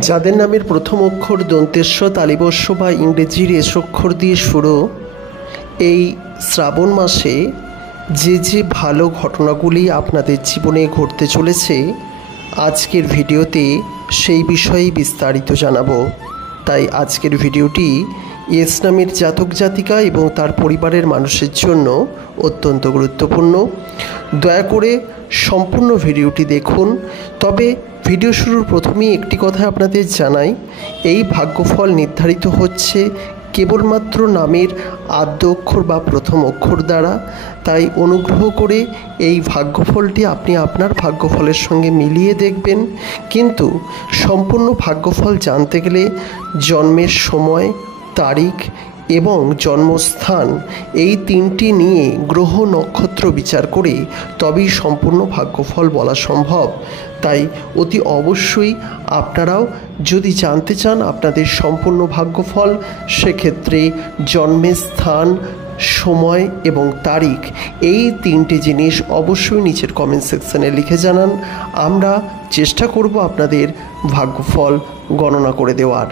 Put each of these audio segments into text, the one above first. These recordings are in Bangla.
যাদের নামের প্রথম অক্ষর দন্তেশ্ব তালিবস্য বা ইংরেজির এস অক্ষর দিয়ে শুরু, এই শ্রাবণ মাসে যে ভালো ঘটনাগুলি আপনাদের জীবনে ঘটতে চলেছে আজকের ভিডিওতে সেই বিষয়েই বিস্তারিত জানাবো। তাই আজকের ভিডিওটি এস নামের জাতক জাতিকা এবং তার পরিবারের মানুষের জন্য অত্যন্ত গুরুত্বপূর্ণ। দয়া করে সম্পূর্ণ ভিডিওটি দেখুন। তবে ভিডিও শুরুর প্রথমেই একটি কথা আপনাদের জানাই, এই ভাগ্যফল নির্ধারিত হচ্ছে কেবলমাত্র নামের আদ্য অক্ষর বা প্রথম অক্ষর দ্বারা। তাই অনুগ্রহ করে এই ভাগ্যফলটি আপনি আপনার ভাগ্যফলের সঙ্গে মিলিয়ে দেখবেন। কিন্তু সম্পূর্ণ ভাগ্যফল জানতে গেলে জন্মের সময়, তারিখ এবং জন্মস্থান এই তিনটি নিয়ে গ্রহ নক্ষত্র বিচার করে তবেই সম্পূর্ণ ভাগ্যফল বলা সম্ভব। তাই অতি অবশ্যই আপনারাও যদি জানতে চান আপনাদের সম্পূর্ণ ভাগ্যফল, সেক্ষেত্রে জন্মের স্থান, সময় এবং তারিখ এই তিনটি জিনিস অবশ্যই নিচের কমেন্ট সেকশানে লিখে জানান। আমরা চেষ্টা করব আপনাদের ভাগ্যফল গণনা করে দেওয়ার।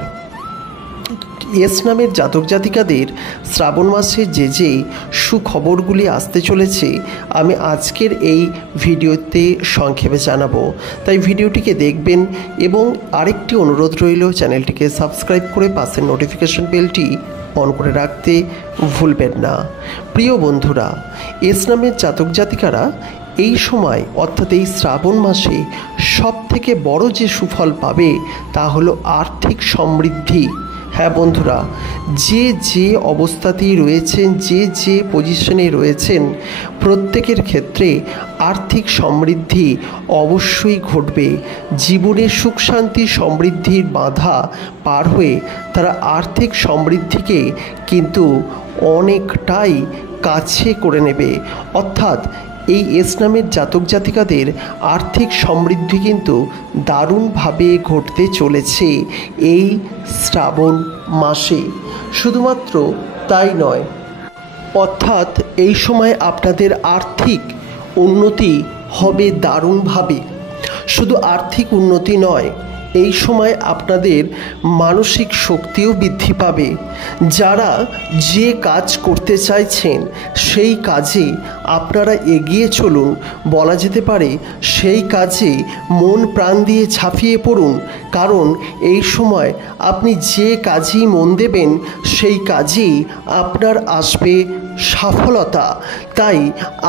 এস নামের জাতক জাতিকাদের শ্রাবণ মাসে যে সুখবরগুলি আসতে চলেছে আমি আজকের এই ভিডিওতে সংক্ষেপে জানাবো। তাই ভিডিওটিকে দেখবেন এবং আরেকটি অনুরোধ রইল, চ্যানেলটিকে সাবস্ক্রাইব করে পাশের নোটিফিকেশন বেলটি অন করে রাখতে ভুলবেন না। প্রিয় বন্ধুরা, এস নামের জাতক জাতিকারা এই সময় অর্থাৎ এই শ্রাবণ মাসে সবথেকে বড় যে সুফল পাবে তা হলো আর্থিক সমৃদ্ধি। হ্যাঁ বন্ধুরা, যে অবস্থাতেই রয়েছেন, যে পজিশনে রয়েছেন, প্রত্যেকের ক্ষেত্রে আর্থিক সমৃদ্ধি অবশ্যই ঘটবে। জীবনে সুখ শান্তি সমৃদ্ধির বাধা পার হয়ে তারা আর্থিক সমৃদ্ধিকে কিন্তু অনেকটাই কাছে করে নেবে। অর্থাৎ এই এস নামের জাতক জাতিকাদের আর্থিক সমৃদ্ধি কিন্তু দারুণভাবে ঘটতে চলেছে এই শ্রাবণ মাসে। শুধুমাত্র তাই নয়, অর্থাৎ এই সময় আপনাদের আর্থিক উন্নতি হবে দারুণভাবে। শুধু আর্থিক উন্নতি নয়, এই সময় আপনাদের মানসিক শক্তিও বৃদ্ধি পাবে। যারা যে কাজ করতে চাইছেন সেই কাজে আপনারা এগিয়ে চলুন, বলা যেতে পারে সেই কাজে মন প্রাণ দিয়ে ঝাঁপিয়ে পড়ুন। কারণ এই সময় আপনি যে কাজেই মন দেবেন সেই কাজেই আপনার আসবে সফলতা। তাই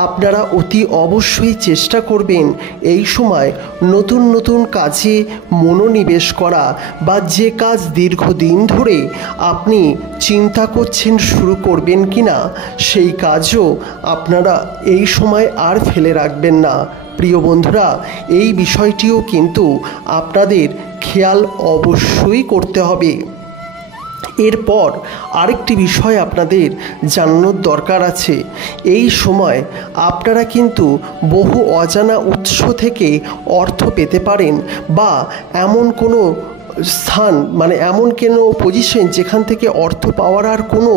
আপনারা অতি অবশ্যই চেষ্টা করবেন এই সময় নতুন নতুন কাজে মনোনিবেশ করা, বা যে কাজ দীর্ঘদিন ধরে আপনি চিন্তা করছেন শুরু করবেন কিনা সেই কাজও আপনারা এই সময় আর ফেলে রাখবেন না। প্রিয় বন্ধুরা, এই বিষয়টিও কিন্তু আপনাদের খেয়াল অবশ্যই করতে হবে। এরপর আরেকটি বিষয় আপনাদের জানানোর দরকার আছে। এই সময় আপনারা কিন্তু বহু অজানা উৎস থেকে অর্থ পেতে পারেন, বা এমন কোনো স্থান মানে এমন কোনো পজিশন যেখান থেকে অর্থ পাওয়ার আর কোনো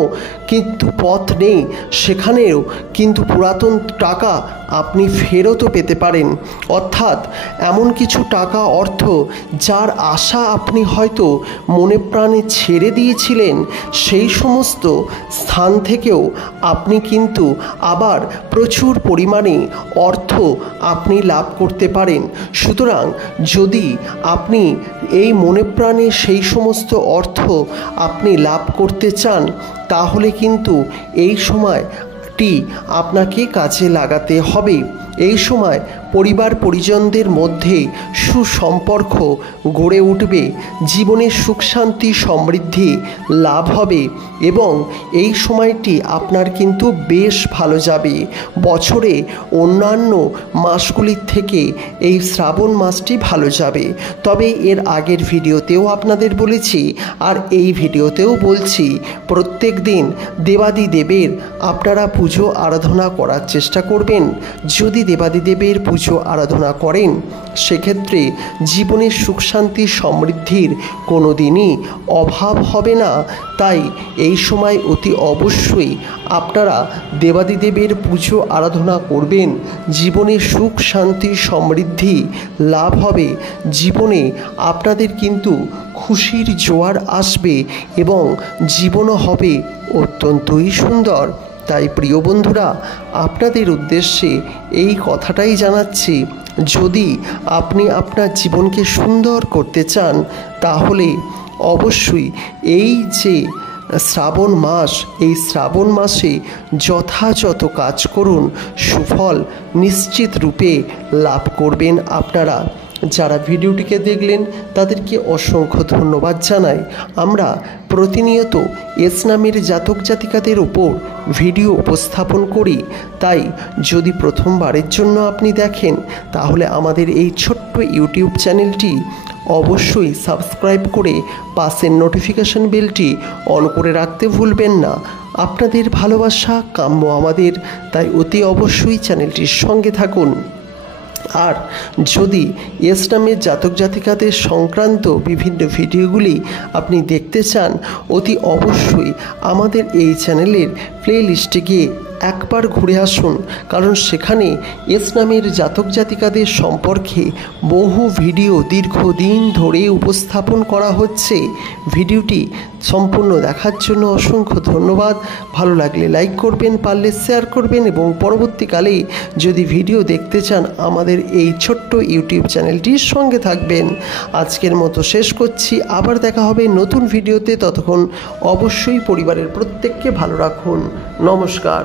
কিন্তু পথ নেই, সেখানেও কিন্তু পুরাতন টাকা আপনি ফেরতও পেতে পারেন। অর্থাৎ এমন কিছু টাকা অর্থ যার আশা আপনি হয়তো মনে প্রাণে ছেড়ে দিয়েছিলেন, সেই সমস্ত স্থান থেকেও আপনি কিন্তু আবার প্রচুর পরিমাণে অর্থ আপনি লাভ করতে পারেন। সুতরাং যদি আপনি এই মনে প্রাণে সেই সমস্ত অর্থ আপনি লাভ করতে চান, তাহলে কিন্তু এই সময়টি আপনাকে কাজে লাগাতে হবে। এই সময় পরিবার পরিজনদের মধ্যে সুসম্পর্ক গড়ে উঠবে, জীবনে সুখ শান্তি সমৃদ্ধি লাভ হবে এবং এই সময়টি আপনার কিন্তু বেশ ভালো যাবে। বছরে অন্যান্য মাসগুলির থেকে এই শ্রাবণ মাসটি ভালো যাবে। তবে এর আগের ভিডিওতেও আপনাদের বলেছি, আর এই ভিডিওতেও বলছি, প্রত্যেক দিন দেবাদিদেবের আপনারা পুজো আরাধনা করার চেষ্টা করবেন। যদি দেবাদিদেবের পুজো আরাধনা করেন সেক্ষেত্রে জীবনের সুখ শান্তি সমৃদ্ধির কোনো দিনই অভাব হবে না। তাই এই সময় অতি অবশ্যই আপনারা দেবাদিদেবের পুজো আরাধনা করবেন। জীবনে সুখ শান্তি সমৃদ্ধি লাভ হবে। জীবনে আপনাদের কিন্তু খুশির জোয়ার আসবে এবং জীবনও হবে অত্যন্তই সুন্দর। তাই প্রিয় বন্ধুরা, আপনাদের উদ্দেশ্যে এই কথাটাই জানাচ্ছি, যদি আপনি আপনার জীবনকে সুন্দর করতে চান তাহলে অবশ্যই এই যে শ্রাবণ মাস, এই শ্রাবণ মাসে যথাযথ কাজ করুন, সুফল নিশ্চিত রূপে লাভ করবেন আপনারা। যারা ভিডিওটিকে দেখলেন তাদেরকে অসংখ্য ধন্যবাদ জানাই। আমরা প্রতিনিয়ত এস নামের জাতক জাতিকাদের উপর ভিডিও উপস্থাপন করি। তাই যদি প্রথমবারের জন্য আপনি দেখেন তাহলে আমাদের এই ছোট্ট ইউটিউব চ্যানেলটি অবশ্যই সাবস্ক্রাইব করে পাশের নোটিফিকেশন বেলটি অন করে রাখতে ভুলবেন না। আপনাদের ভালোবাসা কাম্য আমাদের, তাই অতি অবশ্যই চ্যানেলটির সঙ্গে থাকুন। আর যদি এস নামের জাতক জাতিকাদের সংক্রান্ত বিভিন্ন ভিডিওগুলি আপনি দেখতে চান, অতি অবশ্যই আমাদের এই চ্যানেলের প্লে লিস্টে গিয়ে একবার ঘুরে আসুন, কারণ সেখানে এস নামের জাতক জাতিকাদের সম্পর্কে বহু ভিডিও দীর্ঘদিন ধরে উপস্থাপন করা হচ্ছে। ভিডিওটি সম্পূর্ণ দেখার জন্য অসংখ্য ধন্যবাদ। ভালো লাগলে লাইক করবেন, পারলে শেয়ার করবেন এবং পরবর্তীকালে যদি ভিডিও দেখতে চান আমাদের এই ছোট্ট ইউটিউব চ্যানেলটির সঙ্গে থাকবেন। আজকের মতো শেষ করছি, আবার দেখা হবে নতুন ভিডিওতে। ততক্ষণ অবশ্যই পরিবারের প্রত্যেককে ভালো রাখুন। নমস্কার।